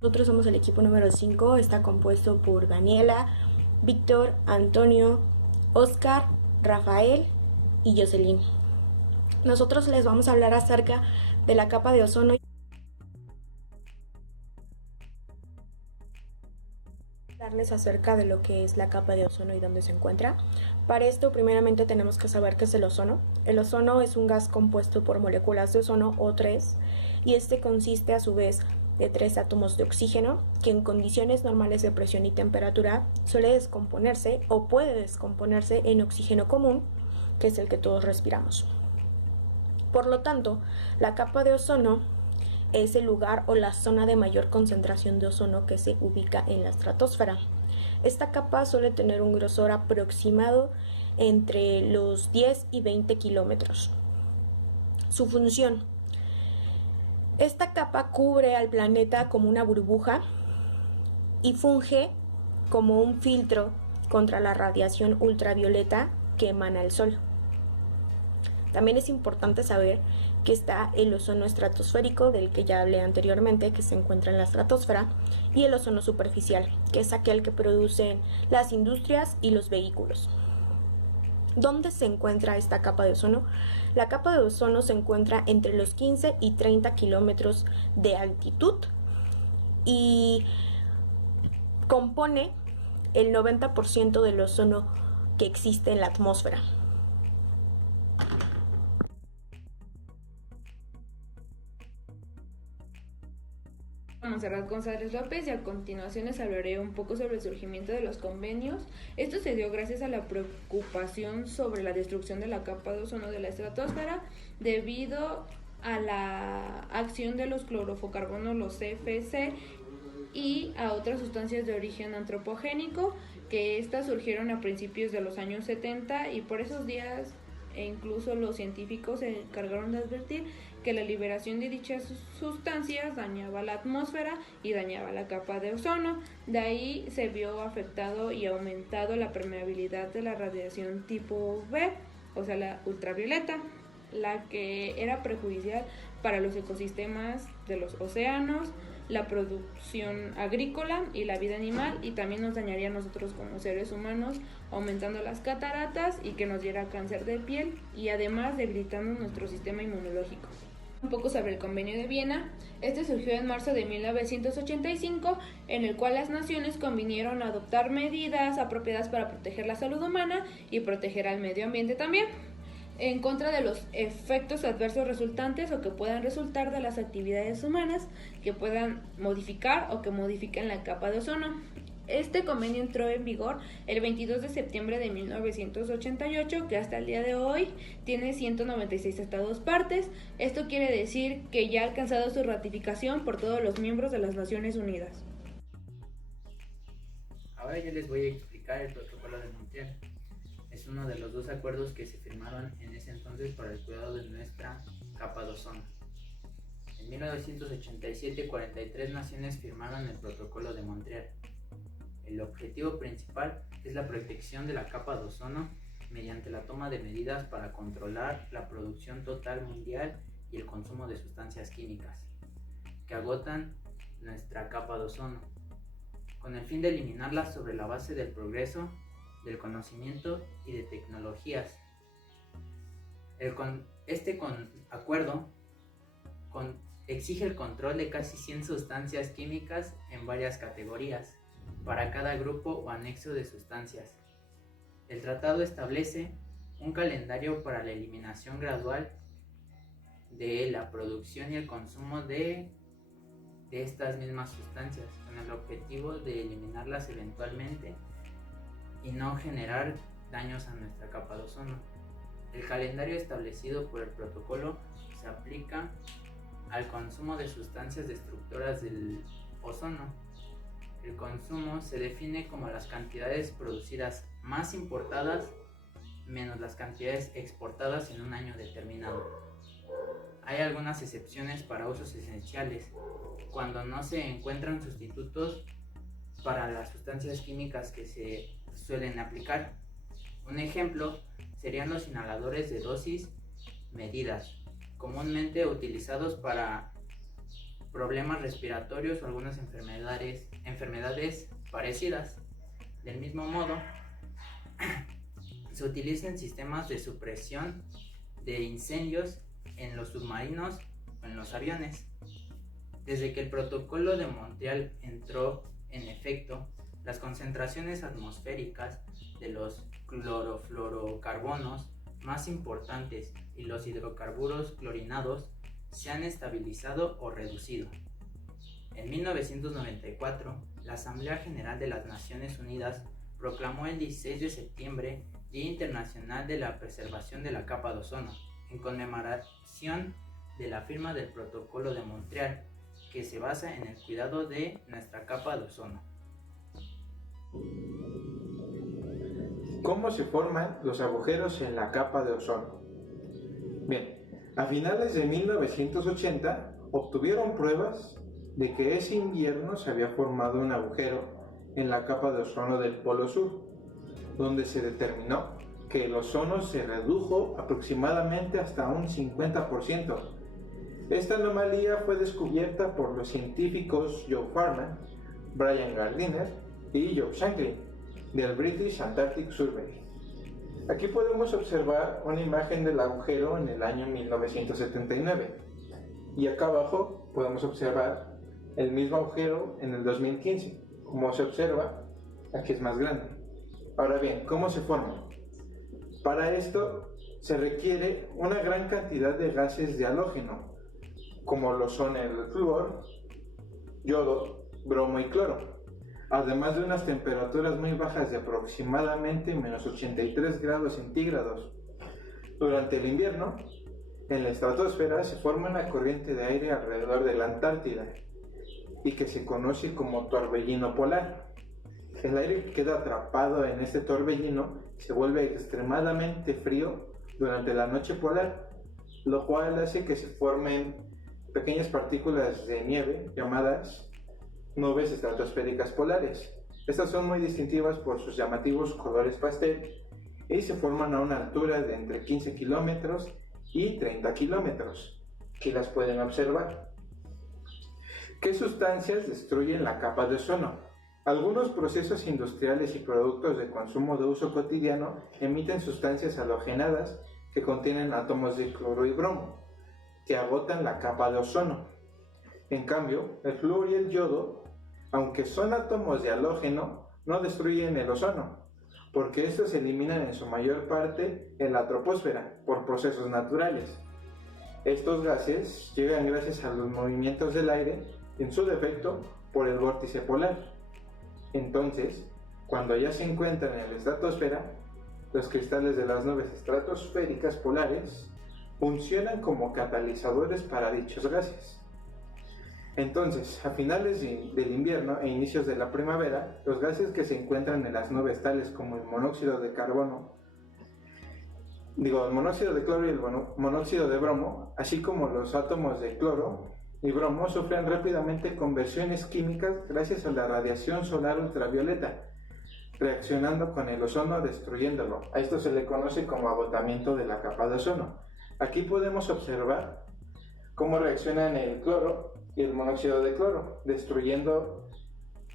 Nosotros somos el equipo número 5, está compuesto por Daniela, Víctor, Antonio, Oscar, Rafael y Jocelyn. Nosotros les vamos a hablar acerca de la capa de ozono y darles acerca de lo que es la capa de ozono y dónde se encuentra. Para esto, primeramente tenemos que saber qué es el ozono. El ozono es un gas compuesto por moléculas de ozono O3 y este consiste a su vez de 3 átomos de oxígeno que en condiciones normales de presión y temperatura suele descomponerse o puede descomponerse en oxígeno común, que es el que todos respiramos. Por lo tanto, la capa de ozono es el lugar o la zona de mayor concentración de ozono que se ubica en la estratosfera. Esta capa suele tener un grosor aproximado entre los 10 y 20 kilómetros. Su función. Esta capa cubre al planeta como una burbuja y funge como un filtro contra la radiación ultravioleta que emana el Sol. También es importante saber que está el ozono estratosférico, del que ya hablé anteriormente, que se encuentra en la estratosfera, y el ozono superficial, que es aquel que producen las industrias y los vehículos. ¿Dónde se encuentra esta capa de ozono? La capa de ozono se encuentra entre los 15 y 30 kilómetros de altitud y compone el 90% del ozono que existe en la atmósfera. Monserrat González López y a continuación les hablaré un poco sobre el surgimiento de los convenios. Esto se dio gracias a la preocupación sobre la destrucción de la capa de ozono de la estratosfera debido a la acción de los clorofocarbonos, los CFC, y a otras sustancias de origen antropogénico, que estas surgieron a principios de los años 70 y por esos días incluso los científicos se encargaron de advertir que la liberación de dichas sustancias dañaba la atmósfera y dañaba la capa de ozono. De ahí se vio afectado y aumentado la permeabilidad de la radiación tipo B, o sea la ultravioleta, la que era perjudicial para los ecosistemas de los océanos, la producción agrícola y la vida animal, y también nos dañaría a nosotros como seres humanos, aumentando las cataratas y que nos diera cáncer de piel y además debilitando nuestro sistema inmunológico. Un poco sobre el Convenio de Viena. Este surgió en marzo de 1985, en el cual las naciones convinieron a adoptar medidas apropiadas para proteger la salud humana y proteger al medio ambiente también, en contra de los efectos adversos resultantes o que puedan resultar de las actividades humanas que puedan modificar o que modifiquen la capa de ozono. Este convenio entró en vigor el 22 de septiembre de 1988, que hasta el día de hoy tiene 196 estados partes. Esto quiere decir que ya ha alcanzado su ratificación por todos los miembros de las Naciones Unidas. Ahora yo les voy a explicar el Protocolo de Montreal. Es uno de los dos acuerdos que se firmaron en ese entonces para el cuidado de nuestra capa de ozono. En 1987, 43 naciones firmaron el Protocolo de Montreal. El objetivo principal es la protección de la capa de ozono mediante la toma de medidas para controlar la producción total mundial y el consumo de sustancias químicas que agotan nuestra capa de ozono, con el fin de eliminarlas sobre la base del progreso, del conocimiento y de tecnologías. Este acuerdo exige el control de casi 100 sustancias químicas en varias categorías para cada grupo o anexo de sustancias. El tratado establece un calendario para la eliminación gradual de la producción y el consumo de estas mismas sustancias, con el objetivo de eliminarlas eventualmente y no generar daños a nuestra capa de ozono. El calendario establecido por el protocolo se aplica al consumo de sustancias destructoras del ozono. El consumo se define como las cantidades producidas más importadas menos las cantidades exportadas en un año determinado. Hay algunas excepciones para usos esenciales, cuando no se encuentran sustitutos para las sustancias químicas que se suelen aplicar. Un ejemplo serían los inhaladores de dosis medidas, comúnmente utilizados para problemas respiratorios o algunas enfermedades parecidas. Del mismo modo, se utilizan sistemas de supresión de incendios en los submarinos o en los aviones. Desde que el Protocolo de Montreal entró en efecto, las concentraciones atmosféricas de los clorofluorocarbonos más importantes y los hidrocarburos clorinados se han estabilizado o reducido. En 1994, la Asamblea General de las Naciones Unidas proclamó el 16 de septiembre Día Internacional de la Preservación de la Capa de Ozono, en conmemoración de la firma del Protocolo de Montreal, que se basa en el cuidado de nuestra capa de ozono. ¿Cómo se forman los agujeros en la capa de ozono? Bien, a finales de 1980 obtuvieron pruebas de que ese invierno se había formado un agujero en la capa de ozono del Polo Sur, donde se determinó que el ozono se redujo aproximadamente hasta un 50%. Esta anomalía fue descubierta por los científicos Joe Farman, Brian Gardiner y Joe Shanklin del British Antarctic Survey. Aquí podemos observar una imagen del agujero en el año 1979 y acá abajo podemos observar el mismo agujero en el 2015. Como se observa, aquí es más grande. Ahora bien, ¿cómo se forma? Para esto se requiere una gran cantidad de gases de halógeno, como lo son el flúor, yodo, bromo y cloro, además de unas temperaturas muy bajas de aproximadamente menos 83 grados centígrados. Durante el invierno, en la estratosfera se forma una corriente de aire alrededor de la Antártida y que se conoce como torbellino polar. El aire queda atrapado en este torbellino y se vuelve extremadamente frío durante la noche polar, lo cual hace que se formen pequeñas partículas de nieve llamadas nubes estratosféricas polares. Estas son muy distintivas por sus llamativos colores pastel y se forman a una altura de entre 15 kilómetros y 30 kilómetros. Aquí las pueden observar. ¿Qué sustancias destruyen la capa de ozono? Algunos procesos industriales y productos de consumo de uso cotidiano emiten sustancias halogenadas que contienen átomos de cloro y bromo, que agotan la capa de ozono. En cambio, el flúor y el yodo, aunque son átomos de halógeno, no destruyen el ozono, porque estos se eliminan en su mayor parte en la troposfera por procesos naturales. Estos gases llegan gracias a los movimientos del aire, en su defecto por el vórtice polar. Entonces, cuando ya se encuentran en la estratosfera, los cristales de las nubes estratosféricas polares funcionan como catalizadores para dichos gases. Entonces, a finales del invierno e inicios de la primavera, los gases que se encuentran en las nubes, tales como el monóxido de cloro y el monóxido de bromo, así como los átomos de cloro y bromo, sufren rápidamente conversiones químicas gracias a la radiación solar ultravioleta, reaccionando con el ozono, destruyéndolo. A esto se le conoce como agotamiento de la capa de ozono. Aquí podemos observar cómo reaccionan el cloro y el monóxido de cloro, destruyendo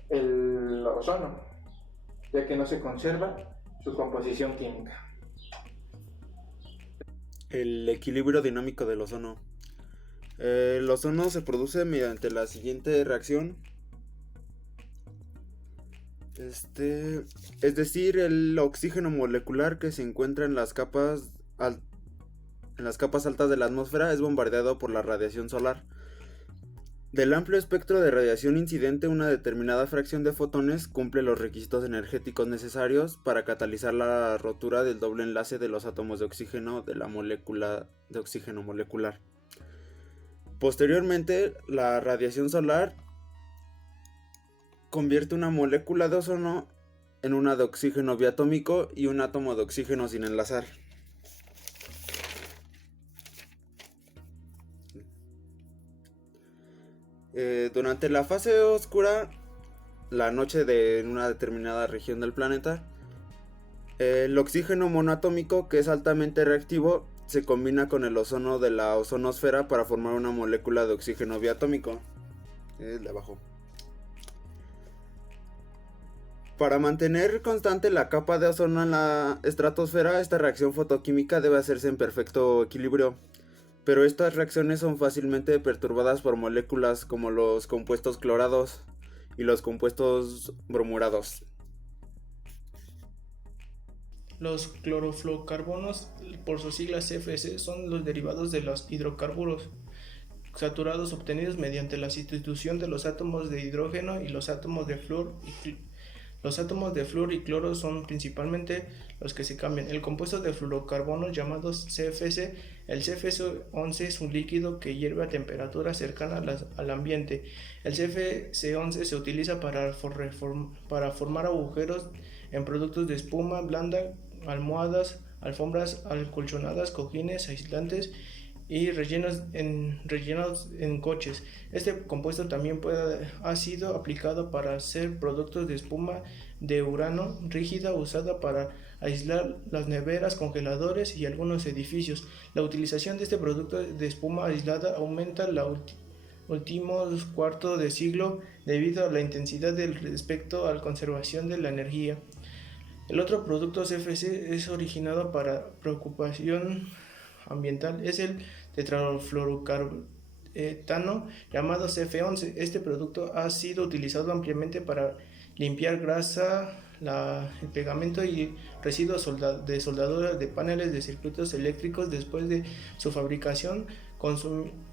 el ozono, ya que no se conserva su composición química. El equilibrio dinámico del ozono. El ozono se produce mediante la siguiente reacción. Es decir, el oxígeno molecular que se encuentra en las capas altas de la atmósfera es bombardeado por la radiación solar. Del amplio espectro de radiación incidente, una determinada fracción de fotones cumple los requisitos energéticos necesarios para catalizar la rotura del doble enlace de los átomos de oxígeno de la molécula de oxígeno molecular. Posteriormente, la radiación solar convierte una molécula de ozono en una de oxígeno biatómico y un átomo de oxígeno sin enlazar. Durante la fase oscura, la noche en una determinada región del planeta, el oxígeno monoatómico, que es altamente reactivo, se combina con el ozono de la ozonosfera para formar una molécula de oxígeno biatómico. el de abajo. Para mantener constante la capa de ozono en la estratosfera, esta reacción fotoquímica debe hacerse en perfecto equilibrio. Pero estas reacciones son fácilmente perturbadas por moléculas como los compuestos clorados y los compuestos bromurados. Los clorofluorocarbonos, por sus siglas CFC, son los derivados de los hidrocarburos saturados obtenidos mediante la sustitución de los átomos de hidrógeno y los átomos de flúor. Los átomos de flúor y cloro son principalmente los que se cambian. El compuesto de fluorocarbonos llamados CFC, el CFC11 es un líquido que hierve a temperaturas cercanas al ambiente. El CFC11 se utiliza para formar agujeros en productos de espuma blanda, almohadas, alfombras acolchonadas, cojines, aislantes y rellenos en coches. Este compuesto también ha sido aplicado para hacer productos de espuma de urano rígida usada para aislar las neveras, congeladores y algunos edificios. La utilización de este producto de espuma aislada aumenta en los últimos cuarto de siglo debido a la intensidad del respecto a la conservación de la energía. El otro producto CFC es originado para preocupación ambiental, es el tetrafluorocarbetano llamado CF11. Este producto ha sido utilizado ampliamente para limpiar grasa, el pegamento y residuos de soldadura de paneles de circuitos eléctricos después de su fabricación,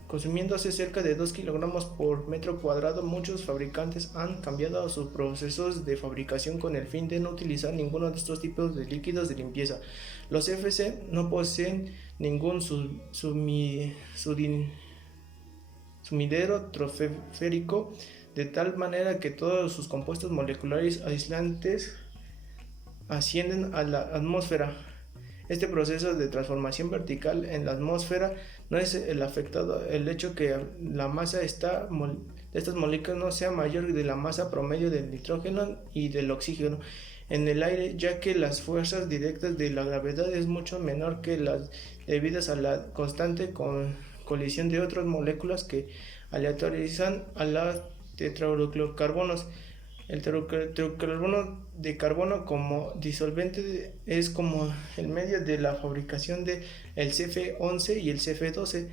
consumiéndose cerca de 2 kilogramos por metro cuadrado. Muchos fabricantes han cambiado sus procesos de fabricación con el fin de no utilizar ninguno de estos tipos de líquidos de limpieza. Los CFC no poseen ningún sumidero troférico, de tal manera que todos sus compuestos moleculares aislantes ascienden a la atmósfera. Este proceso de transformación vertical en la atmósfera no es el afectado el hecho que la masa de estas moléculas no sea mayor de la masa promedio del nitrógeno y del oxígeno en el aire, ya que las fuerzas directas de la gravedad es mucho menor que las debidas a la constante colisión de otras moléculas que aleatorizan a los tetrafluorocarbonos. El tetracloreto de carbono como disolvente es como el medio de la fabricación de el CF11 y el CF12,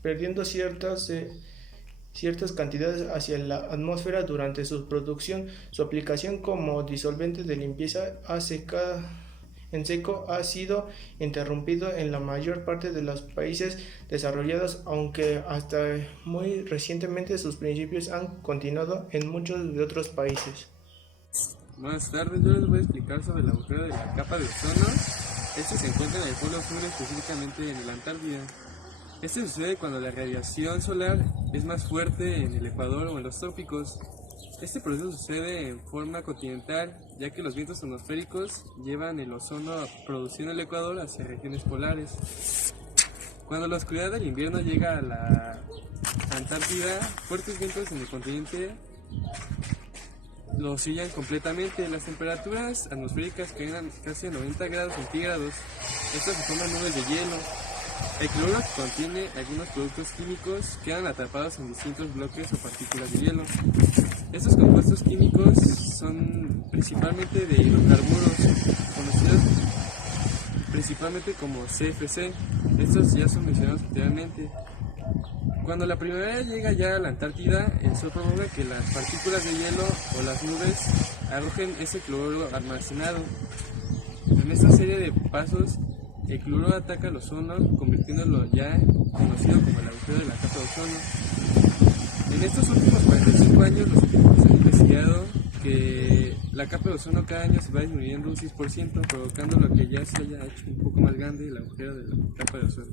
perdiendo ciertas cantidades hacia la atmósfera durante su producción. Su aplicación como disolvente de limpieza en seco ha sido interrumpido en la mayor parte de los países desarrollados, aunque hasta muy recientemente sus principios han continuado en muchos de otros países. Buenas tardes, yo les voy a explicar sobre el agujero de la capa de ozono. Este se encuentra en el polo sur, específicamente en la Antártida. Este sucede cuando la radiación solar es más fuerte en el Ecuador o en los trópicos. Este proceso sucede en forma continental, ya que los vientos atmosféricos llevan el ozono producido en el Ecuador hacia regiones polares. Cuando la oscuridad del invierno llega a la Antártida, fuertes vientos en el continente lo sellan completamente. Las temperaturas atmosféricas caen casi a 90 grados centígrados. Estas se forman nubes de hielo. El cloro, que contiene algunos productos químicos, quedan atrapados en distintos bloques o partículas de hielo. Estos compuestos químicos son principalmente de hidrocarburos, conocidos principalmente como CFC. Estos ya son mencionados anteriormente. Cuando la primavera llega ya a la Antártida, el sol provoca que las partículas de hielo o las nubes arrojen ese cloro almacenado. En esta serie de pasos, el cloro ataca el ozono, convirtiéndolo ya conocido como el agujero de la capa de ozono. En estos últimos 45 años, los científicos han investigado que la capa de ozono cada año se va disminuyendo un 6%, provocando lo que ya se haya hecho un poco más grande el agujero de la capa de ozono.